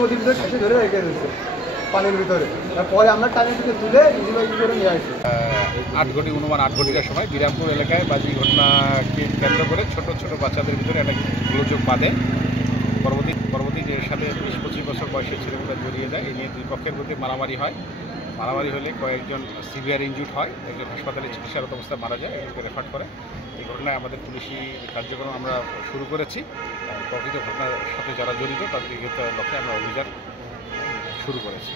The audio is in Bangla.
নদীর ভিতরে শেষে ধরে রেখে দিচ্ছে পানির ভিতরে, পরে আমরা টাইমের ভিতরে তুলে করে নিয়ে আসি। 8 ঘটিকার সময় বিরামপুর এলাকায় বাজি ঘটনাকে কেন্দ্র করে ছোট ছোট বাচ্চাদের ভিতরে একটা গোলযোগ বাঁধে। পরবর্তী এর সাথে 20-25 বছর বয়সের ছেলেমেয়েরা জড়িয়ে দেয়। এই নিয়ে দুই পক্ষের মধ্যে মারামারি হয়। মারামারি হলে কয়েকজন সিভিয়ার ইনজুর্ড হয়, একজন হাসপাতালে চিকিৎসারত অবস্থায় মারা যায়, একজনকে রেফার করে। এই ঘটনায় আমাদের পুলিশি কার্যক্রম আমরা শুরু করেছি। প্রকৃত ঘটনার সাথে যারা জড়িত তাদের লক্ষ্যে আমরা অভিযান শুরু করেছি।